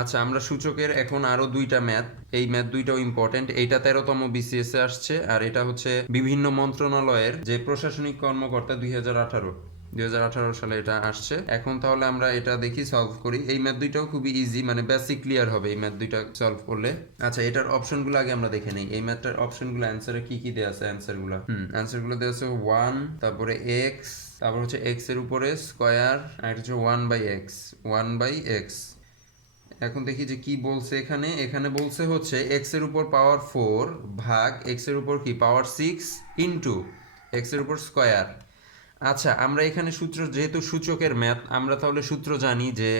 আচ্ছা, আমরা সূচকের এখন আরো দুইটা ম্যাথ, এই ম্যাথ দুইটাও ইম্পর্টেন্ট। এইটা 13তম বিসিএস এ আসছে, আর এটা হচ্ছে বিভিন্ন মন্ত্রণালয়ের যে প্রশাসনিক কর্মকর্তা 2018 সালে এটা আসছে। এখন তাহলে আমরা এটা দেখি, সলভ করি। এই ম্যাথ দুইটাও খুবই ইজি, মানে বেসিক ক্লিয়ার হবে এই ম্যাথ দুইটা সলভ করলে। আচ্ছা, এটার অপশনগুলো আগে আমরা দেখে নেই। এই ম্যাথটার অপশনগুলো, অ্যান্সারে কি কি দেওয়া আছে, অ্যান্সারগুলো অ্যান্সারগুলো দেওয়া আছে 1, তারপরে এক্স, তারপর হচ্ছে এক্স এর উপরে স্কয়ার, আর এটা হচ্ছে 1/x। এখন দেখি যে কি বলছে এখানে। এখানে বলছে হচ্ছে এক্স এর উপর পাওয়ার 4 ভাগ এক্স এর উপর কি পাওয়ার 6 ইন্টু এক্স এর উপর স্কয়ার। আচ্ছা, আমরা এখানে সূত্র, যেহেতু সূচকের ম্যাথ, আমরা তাহলে সূত্র জানি যে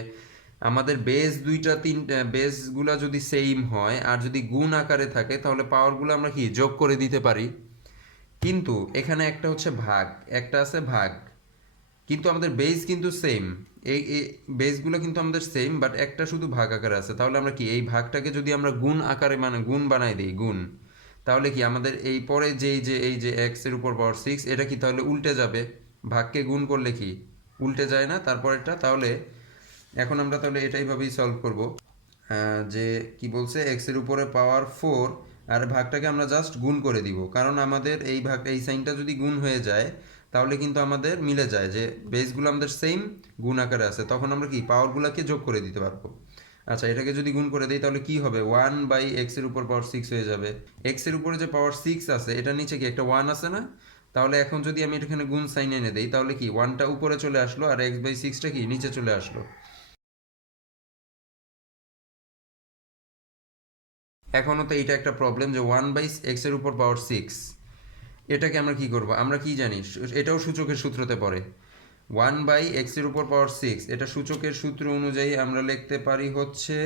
আমাদের বেস দুইটা তিনটা বেসগুলা যদি সেম হয় আর যদি গুণ আকারে থাকে, তাহলে পাওয়ারগুলো আমরা কি যোগ করে দিতে পারি। কিন্তু এখানে একটা হচ্ছে ভাগ, একটা আছে ভাগ, কিন্তু আমাদের বেস কিন্তু সেম। এই বেসগুলো কিন্তু আমাদের সেম, বাট একটা শুধু ভাগ আকারে আছে। তাহলে আমরা কি এই ভাগটাকে যদি আমরা গুণ আকারে, মানে গুণ বানাই দিই, গুণ, তাহলে কি আমাদের এই পরে এই যে এক্স এর উপর পাওয়ার 6, এটা কি তাহলে উল্টে যাবে? ভাগকে গুণ করলে কি উল্টে যায় না তারপরেরটা? তাহলে এখন আমরা তাহলে এটাইভাবেই সলভ করব। যে কি বলছে, এক্স এর উপরে পাওয়ার 4 আর ভাগটাকে আমরা জাস্ট গুণ করে দিব, কারণ আমাদের এই ভাগটা, এই সাইনটা যদি গুণ হয়ে যায় তাহলে কিন্তু আমাদের মিলে যায় যে বেসগুলো আমাদের সেম, গুণ আকারে আছে, তখন আমরা কি পাওয়ারগুলোকে যোগ করে দিতে পারবো। আচ্ছা, এটাকে যদি গুণ করে দিই তাহলে কি হবে, 1/x এর উপর পাওয়ার 6 হয়ে যাবে। এক্স এর উপরে যে পাওয়ার 6 আছে, এটার নিচে কি একটা 1 আছে না? তাহলে এখন যদি আমি এখানে গুণ সাইন এনে দিই, তাহলে কি 1টা উপরে চলে আসলো আর x/6টা কি নিচে চলে আসলো। এখনও তো এইটা একটা প্রবলেম যে 1/x এর উপর পাওয়ার 6, এটাকে আমরা কি করব? আমরা কি জানি, এটাও সূচকের সূত্রতে পড়ে। 1/x এর উপর পাওয়ার 6, এটা সূচকের সূত্র অনুযায়ী আমরা লিখতে পারি হচ্ছে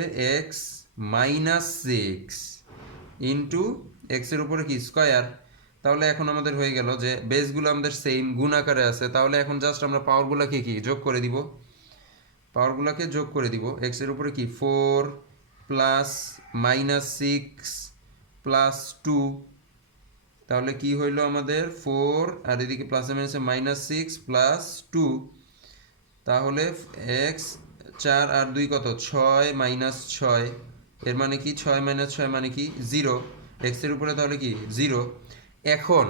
x-6 ইন্টু এক্স এর উপরে কি স্কয়ার। তাহলে এখন আমাদের হয়ে গেল যে বেসগুলো আমাদের সেম, গুণ আকারে আছে। তাহলে এখন জাস্ট আমরা পাওয়ারগুলোকে কি যোগ করে দিব, পাওয়ারগুলোকে যোগ করে দিব। এক্স এর উপরে কি 4 প্লাস -6 প্লাস 2, তাহলে কি হইলো আমাদের 4, আর এদিকে প্লাসে মাইনাসে -6 প্লাস 2, তাহলে এক্স 4 আর 2 কত, 6 -6, এর মানে কি 6 - 6 মানে কি 0। এক্স এর উপরে তাহলে কি 0। এখন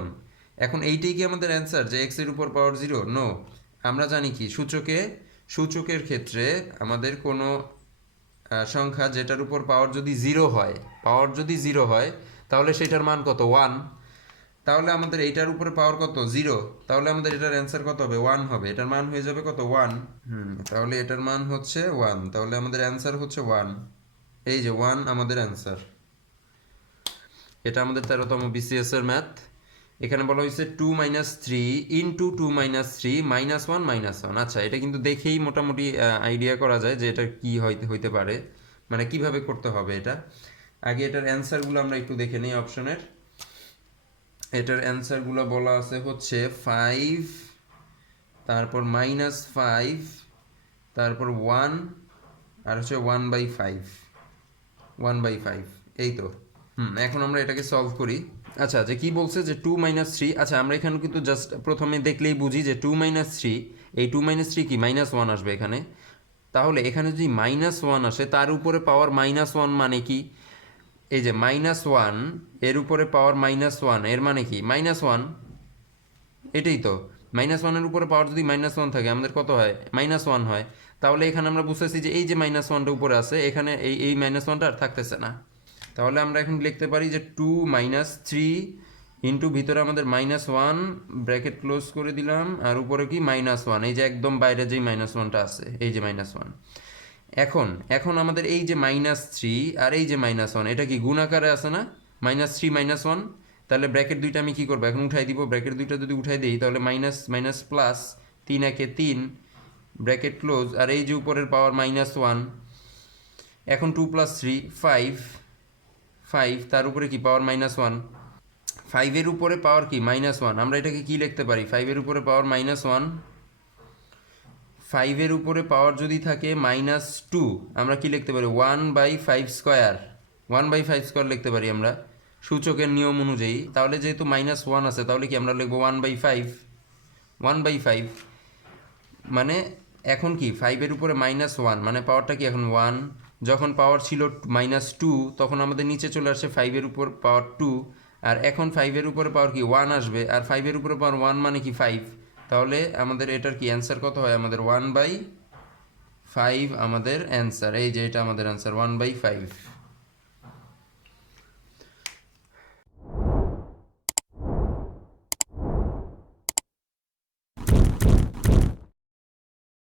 এখন এইটাই কি আমাদের অ্যান্সার, যে এক্স এর উপর পাওয়ার 0? নো, আমরা জানি কি সূচকের ক্ষেত্রে আমাদের কোনো সংখ্যা যেটার উপর পাওয়ার যদি 0 হয়, তাহলে সেটার মান কত, 1। তাহলে আমাদের এইটার উপরে পাওয়ার কত, 0, তাহলে আমাদের এটার অ্যান্সার কত হবে, 1 হবে। এটার মান হয়ে যাবে কত, 1। তাহলে এটার মান হচ্ছে 1, তাহলে আমাদের অ্যান্সার হচ্ছে 1। এই যে 1 আমাদের অ্যান্সার। এটা আমাদের 13তম বিসিএস এর ম্যাথ। এখানে বলা হয়েছে 2 - 3 ইন্টু 2 - 3 -1 -1। আচ্ছা, এটা কিন্তু দেখেই মোটামুটি আইডিয়া করা যায় যে এটা কি হইতে পারে, মানে কিভাবে করতে হবে এটা। আগে এটার অ্যান্সারগুলো আমরা একটু দেখে নিই অপশনের। এটার অ্যান্সারগুলো বলা আছে হচ্ছে 5, তারপর -5, তারপর 1, আর হচ্ছে 1/5, এই তো। এখন আমরা এটাকে সলভ করি। আচ্ছা, যে কি বলছে যে 2 - 3। আচ্ছা, আমরা এখানে কিন্তু জাস্ট প্রথমে দেখলেই বুঝি যে 2 - 3, এই 2 - 3 কি -1 আসবে এখানে। তাহলে এখানে যদি -1 আসে, তার উপরে পাওয়ার -1 মানে কি, এই যে -1 এর উপরে পাওয়ার -1, এর মানে কি -1, এটাই তো। -1 এর উপরে পাওয়ার যদি -1 থাকে, আমাদের কত হয়, -1 হয়। তাহলে এখানে আমরা বুঝতেছি যে এই যে -1টা উপরে আছে, এখানে এই -1টা আর থাকতেছে না। তাহলে আমরা এখন লিখতে পারি যে 2 - 3 ইন্টু ভিতরে আমাদের -1, ব্র্যাকেট ক্লোজ করে দিলাম, আর উপরে কি -1, এই যে একদম বাইরে যেই -1টা আছে, এই যে -1। এখন এখন আমাদের এই যে -3 আর এই যে -1, এটা কি গুণ আকারে আছে না, -3 -1। তাহলে ব্র্যাকেট দুইটা আমি কি করবো, এখন উঠাই দিব। ব্র্যাকেট দুইটা যদি উঠাই দিই, তাহলে মাইনাস মাইনাস প্লাস, 3 একে 3, ব্র্যাকেট ক্লোজ, আর এই যে উপরের পাওয়ার -1। এখন 2 + 3 5, তার উপরে কি পাওয়ার -1, 5 এর উপরে পাওয়ার কি -1। আমরা এটাকে কি লিখতে পারি, 5 এর উপরে পাওয়ার -1, 5 এর উপরে পাওয়ার যদি থাকে -2, আমরা কি লিখতে পারি 1/5 স্কয়ার, 1/5 স্কয়ার লিখতে পারি আমরা সূচকের নিয়ম অনুযায়ী। তাহলে যেহেতু -1 আছে, তাহলে কি আমরা লিখবো 1/5, মানে এখন কি 5 এর উপরে -1 মানে পাওয়ারটা কি এখন 1, যখন পাওয়ার ছিল -2 তখন আমাদের নিচে চলে আসছে 5-এর উপর পাওয়ার 2, আর এখন 5-এর উপরে পাওয়ার কি 1 আসবে, আর 5-এর উপরে পাওয়ার 1 মানে কি 5, তাহলে আমাদের এটার কি অ্যান্সার কত হয়, আমাদের 1/5 আমাদের অ্যান্সার, এই যে এটা আমাদের অ্যান্সার 1/5।